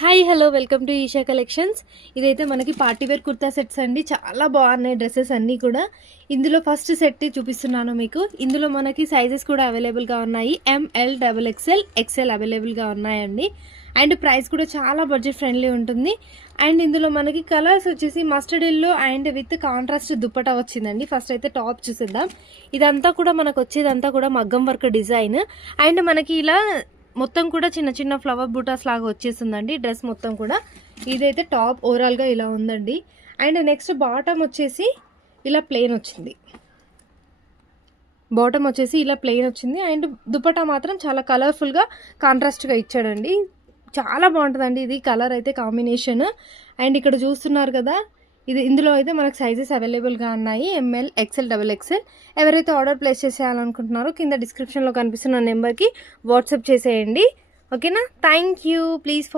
Hi hello welcome to Esha collections. ఇదైతే మనకి party wear kurta sets అండి. చాలా బాగున్నాయి డ్రెస్సెస్ అన్నీ కూడా. ఇందులో ఫస్ట్ సెట్ చూపిస్తున్నాను మీకు. ఇందులో మనకి సైజెస్ కూడా అవైలబుల్గా ఉన్నాయి. ఎంఎల్ డబుల్ ఎక్స్ఎల్ ఎక్స్ఎల్ అవైలబుల్గా ఉన్నాయండి. అండ్ ప్రైస్ కూడా చాలా బడ్జెట్ ఫ్రెండ్లీ ఉంటుంది. అండ్ ఇందులో మనకి కలర్స్ వచ్చేసి mustard yellow and with contrast dupatta వచ్చిందండి. ఫస్ట్ అయితే టాప్ చూసేద్దాం. ఇదంతా కూడా మనకు వచ్చేదంతా కూడా మగ్గం వర్క్ డిజైన్. అండ్ మనకి ఇలా మొత్తం కూడా చిన్న చిన్న ఫ్లవర్ బూటాస్ లాగా వచ్చేసిందండి డ్రెస్ మొత్తం కూడా. ఇదైతే టాప్ ఓవరాల్గా ఇలా ఉందండి. అండ్ నెక్స్ట్ బాటమ్ వచ్చేసి ఇలా ప్లెయిన్ వచ్చింది. బాటమ్ వచ్చేసి ఇలా ప్లెయిన్ వచ్చింది. అండ్ దుపట్టా మాత్రం చాలా కలర్ఫుల్గా కాంట్రాస్ట్గా ఇచ్చాడండి. చాలా బాగుంటుందండి ఇది కలర్ అయితే కాంబినేషన్. అండ్ ఇక్కడ చూస్తున్నారు కదా, ఇందులో అయితే మనకు సైజెస్ అవైలబుల్గా ఉన్నాయి. M L XL double XL. ఎవరైతే ఆర్డర్ ప్లేస్ చేసేయాలనుకుంటున్నారో కింద డిస్క్రిప్షన్లో కనిపిస్తున్న నెంబర్కి వాట్సాప్ చేసేయండి. ఓకేనా? Thank you. Please follow